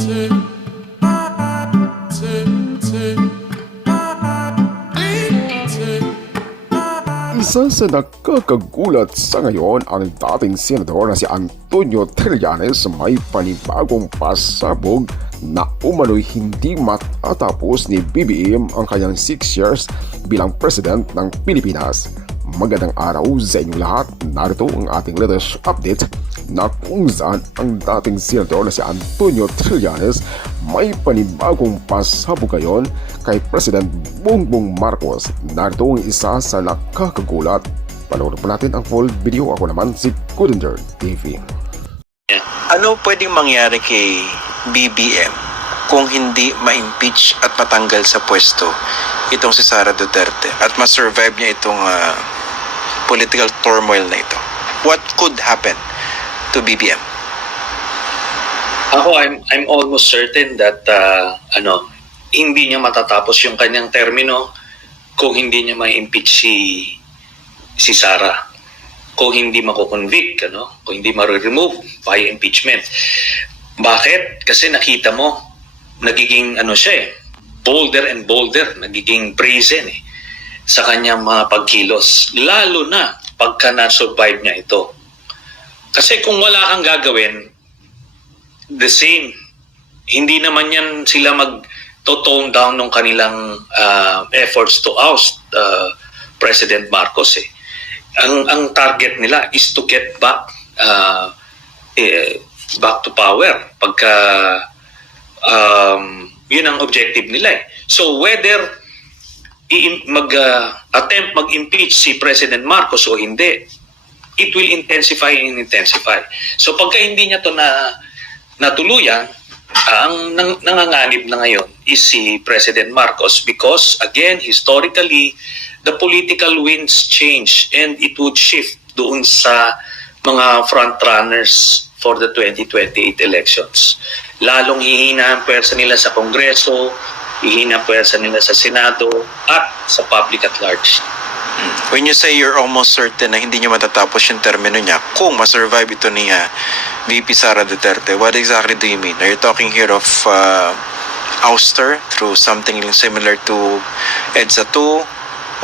Isa sa nakakagulat sa ngayon ang dating senador na si Antonio Trillanes may panibagong pasabog na umano'y hindi matatapos ni BBM ang kanyang 6 years bilang President ng Pilipinas. Magandang araw sa inyong lahat. Narito ang ating latest update na kung saan ang dating senador na si Antonio Trillanes may panibagong pasabog ngayon kay President Bongbong Marcos. Narito ang isa sa nakakagulat. Panoorin pa natin ang full video. Ako naman si Kudinder TV. Ano pwedeng mangyari kay BBM kung hindi ma-impeach at matanggal sa pwesto itong si Sara Duterte at ma-survive niya itong political turmoil na ito? What could happen to BBM? Ako, I'm almost certain that hindi niya matatapos yung kanyang termino kung hindi niya ma-impeach si Sara. Kung hindi mako-convict, kung hindi ma-remove via impeachment. Bakit? Kasi nakita mo, nagiging bolder and bolder, nagiging brazen sa kanyang mga pagkilos. Lalo na pagka na-survive niya ito. Kasi kung wala kang gagawin, the same. Hindi naman yan sila mag-tone down ng kanilang efforts to oust President Marcos. Ang target nila is to get back to power. Pagka yun ang objective nila. So whether attempt mag-impeach si President Marcos o hindi, it will intensify and intensify. So pagka hindi niya to natuluyan, ang nanganganib na ngayon is si President Marcos because, again, historically, the political winds change and it would shift doon sa mga frontrunners for the 2028 elections. Lalong hihina ang pwersa nila sa Kongreso, hihina ang pwersa nila sa Senado at sa public at large. When you say you're almost certain na hindi niya matatapos yung termino niya, kung ma-survive ito ni VP Sara Duterte, what exactly do you mean? Are you talking here of ouster through something similar to EDSA 2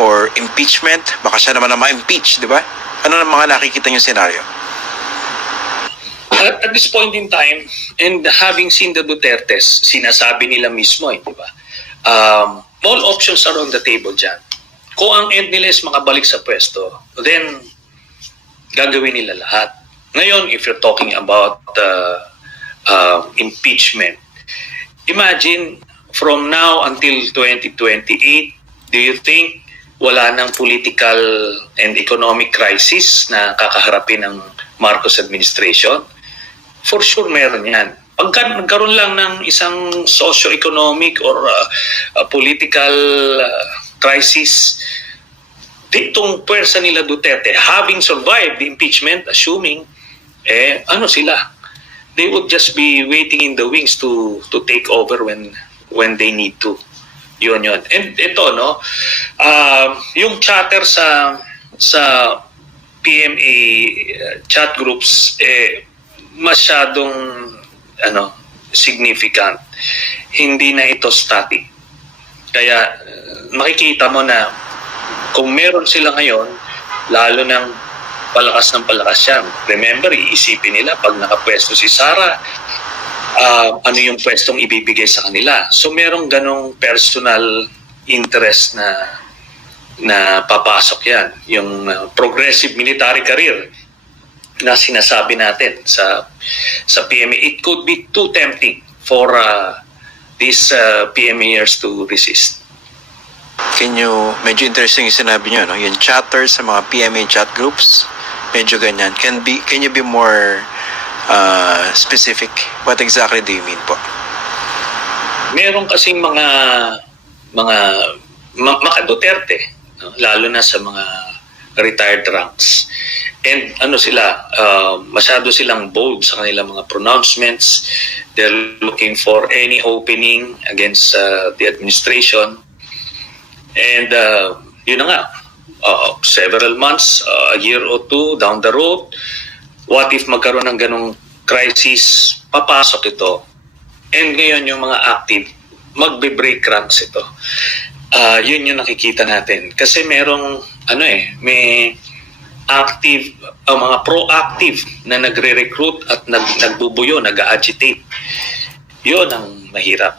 or impeachment? Baka siya naman na ma-impeach, di ba? Ano na mga nakikita yung senaryo? At this point in time, and having seen the Dutertes, sinasabi nila mismo, di ba? All options are on the table dyan. Kung ang end nila is makabalik sa pwesto, then gagawin nila lahat. Ngayon, if you're talking about impeachment, imagine from now until 2028, do you think wala nang political and economic crisis na kakaharapin ng Marcos administration? For sure meron yan. Pagka nagkaroon lang ng isang socio-economic or political crisis, ditong pwersa nila Duterte, having survived the impeachment, assuming, they would just be waiting in the wings to take over when they need to. Yun. And ito, yung chatter sa PMA chat groups, masyadong significant. Hindi na ito static. Kaya makikita mo na kung meron sila ngayon, lalo ng palakas ng palakas yan. Remember, iisipin nila pag nakapwesto si Sara, ano yung pwestong ibibigay sa kanila. So merong ganong personal interest na papasok yan. Yung progressive military career na sinasabi natin sa PMA. It could be too tempting for these PMAers to resist. Medyo interesting yung sinabi nyo, no? Yung chatter sa mga PMA chat groups, medyo ganyan. Can you be more specific? What exactly do you mean po? Meron kasing mga Duterte, lalo na sa mga retired ranks. And masyado silang bold sa kanilang mga pronouncements. They're looking for any opening against the administration. And yun na nga, several months, a year or two down the road, what if magkaroon ng ganong crisis, papasok ito And ngayon yung mga active, magbe-break ranks ito. Yun yung nakikita natin. Kasi merong, may active, mga proactive na nagre-recruit at nagbubuyo, nag-agitate. Yun ang mahirap.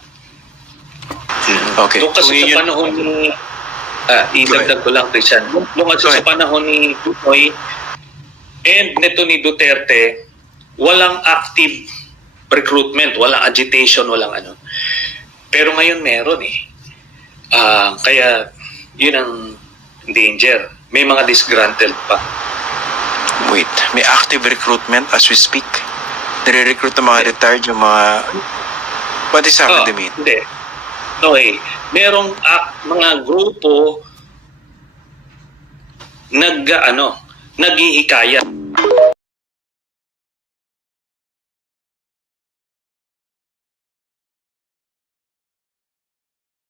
Okay. Doon kasi Kung sa panahon ni, idagdag ko lang, Christian, doon kasi sa panahon ni Dutoy and neto ni Duterte, walang active recruitment, walang agitation, walang ano. Pero ngayon meron eh. Kaya yun ang danger. May mga disgruntled pa. Wait, may active recruitment as we speak? Nire-recruit ng mga retired, yung mga... What is happening to me? Hindi. Okay. Merong mga grupo naghihikayat